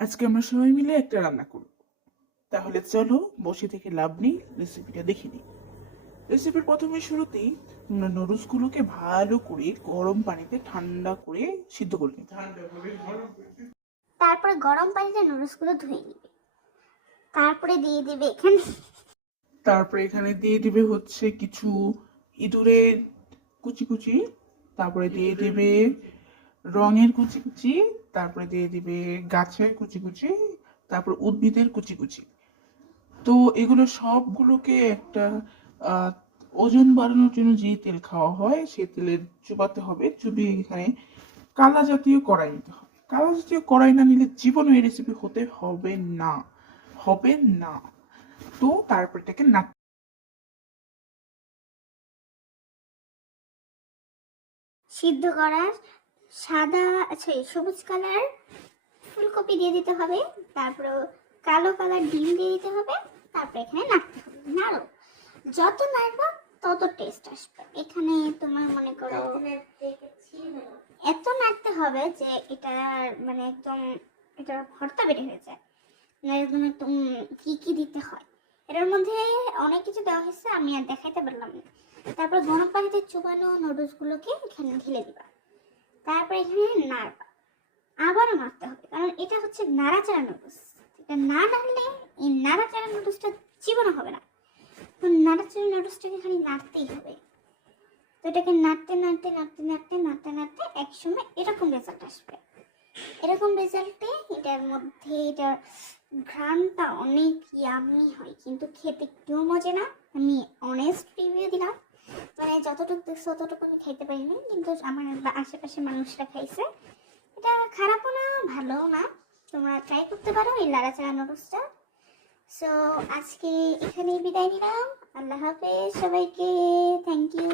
আজকে আমরা সবাই মিলে একটা রান্না করব। তাহলে চলো বসে থেকে লাভ নেই, রেসিপিটা দেখে নিই। রেসিপির প্রথমে শুরুতেই নুডলসগুলোকে ভালো করে গরম পানিতে ঠান্ডা করে সিদ্ধ করে নিতে হবে। তারপরে গরম পানিতে নুডলসগুলো ধুয়ে নিবে। তারপরে দিয়ে দিবে এখানে তারপরে এখানে দিয়ে দিবে হচ্ছে কিছু ইঁদুরের কুচি কুচি, তারপরে দিয়ে দিবে রঙের কুচি কুচি, তারপরে দিয়ে দিবে গাছের কুচি কুচি, তারপর উদ্ভিদের কুচি কুচি। তো এগুলো সবগুলোকে একটা আহ, ওজন বাড়ানোর জন্য যে তেল খাওয়া হয় সেই তেলে চুবাতে হবে। চুবিয়ে এখানে কালা জাতীয় কড়াই নিতে হবে। কালা জাতীয় কড়াই না নিলে জীবনে এই রেসিপি হতে হবে না, হবে না। তো তারপর এটাকে সিদ্ধ করার সাদা সবুজ কালার ফুলকপি দিয়ে দিতে হবে। তারপরে কালো কালার ডিম দিয়ে দিতে হবে। তারপরে এখানে নাড়তে হবে। নাড়ো, যত নাড়বা তত টেস্ট আসবে। এখানে তোমার মনে করো এত নাড়তে হবে যে এটা মানে একদম এটা ভর্তা বেড়ে হয়ে যায়। মানে একদম একদম কি কি দিতে হয় এটার মধ্যে অনেক কিছু দেওয়া হয়েছে, আমি আর দেখাইতে পারলাম না। তারপর গরম পানিতে চুবানো নুডলসগুলোকে এখানে ঢেলে দিবা। তারপর এখানে নাড়বা, আবারও নাড়তে হবে, কারণ এটা হচ্ছে নাড়াচাড়া নুডলস। এটা না নাড়লে এই নাড়াচাড়া নুডলসটা জীবনে হবে না। তো নাড়াচাড়া নুডলসটাকে খালি নাড়তেই হবে। তো এটাকে নাড়তে নাড়তে নাড়তে নাড়তে নাড়তে নাড়তে একসময় এরকম রেজাল্ট আসবে। এরকম রেজাল্টে এটার মধ্যে এটার ঘ্রাণটা অনেক ইয়ামি হয়, কিন্তু খেতে একটুও মজা না। আমি অনেস্ট রিভিউ দিলাম, মানে যতটুকু দেখছি ততটুকু আমি খাইতে পারিনি, কিন্তু আমার আশেপাশে মানুষরা খাইছে। এটা খারাপও না ভালোও না, তোমরা ট্রাই করতে পারো এই লাড়াচাড়া নুডলসটা। সো আজকে এখানেই বিদায় নিলাম। আল্লাহ হাফেজ সবাইকে, থ্যাংক ইউ।